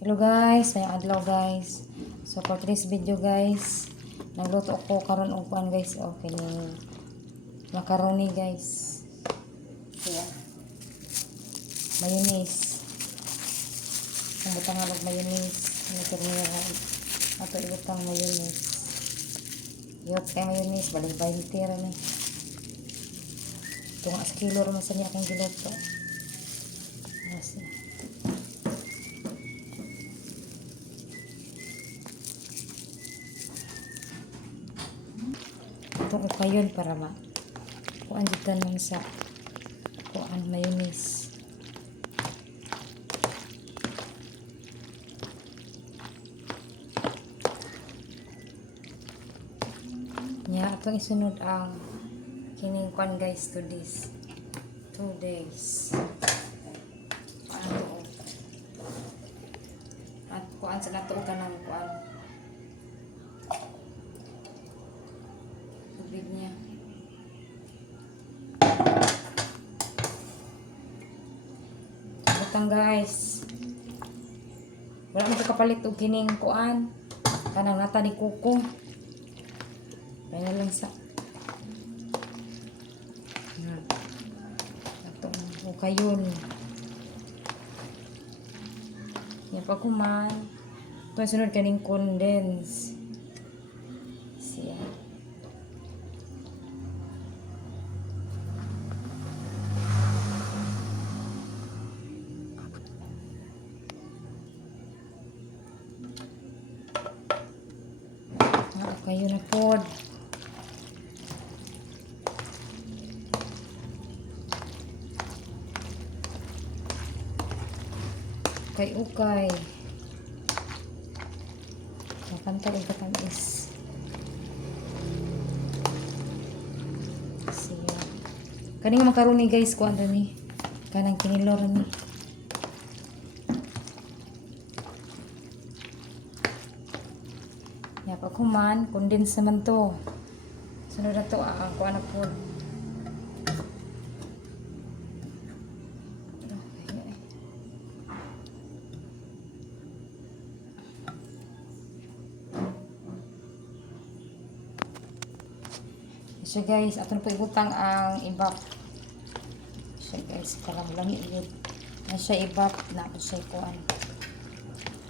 Hello guys, ay adlaw guys. So for today's video guys, nagluto ako karon og kuan guys, okay ni macaroni guys. Kaya mayonnaise. Ang butang ng mayonnaise, ito niya ato ibutang mayonnaise. Yot kay mayonnaise balik tira ni. Tung as kilo ra man sa niya akong giluto. Yes. Itong upayon para kuan dito nun sa kuan mayonnaise. Nya atong isunod ang kining kuan guys to this 2 days. At kuan sa nato kanang kuan tubig niya. Butang guys. Wala mo kapalit og kining kuan. Kanang nata ni kuko. Kaya lang sa atong ukayon. Yan pa kuman. Ito sunod kaning condense. Siya. Kayo na pod. Ukay. Makantay ang katamis. Siya. Kaning macaroni guys, kuan ra ni. Kanang kinilor ni. Ya pa kuman, condense naman to. Sunod na to ang kuan na pod. So guys, aton po ibutang ang ibap. So guys, para lang iud. Na siya ibap na po siya kuan.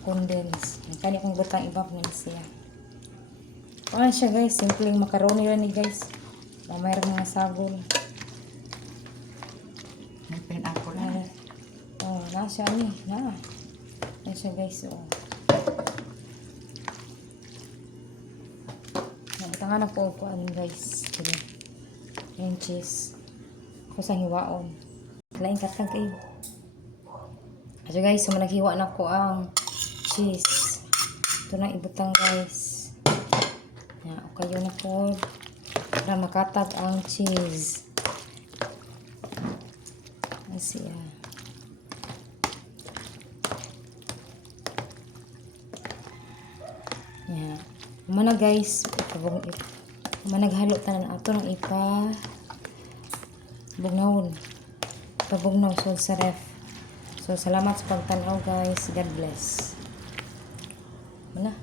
Condense. Kani kong butang ibap ni siya. Kuan siya guys, simpleng macaroni ra ni guys. Mayroong mga sagol. May pineapple na. Oh, na siya ni, na. Na siya guys, oh. Tangan na po kuan guys. Yung cheese. Ako sa hiwaon. Lain katang kayo. So guys, so naghiwa na ko ang cheese. Ito na ibutang guys. Yan, okay yun na po. Para makatag ang cheese. Siya. Yan. Mana guys, managhalo tanan ato ng ipa bugnawon. Pabugnaw so sa ref. So salamat sa pagtanaw guys. God bless. Mana?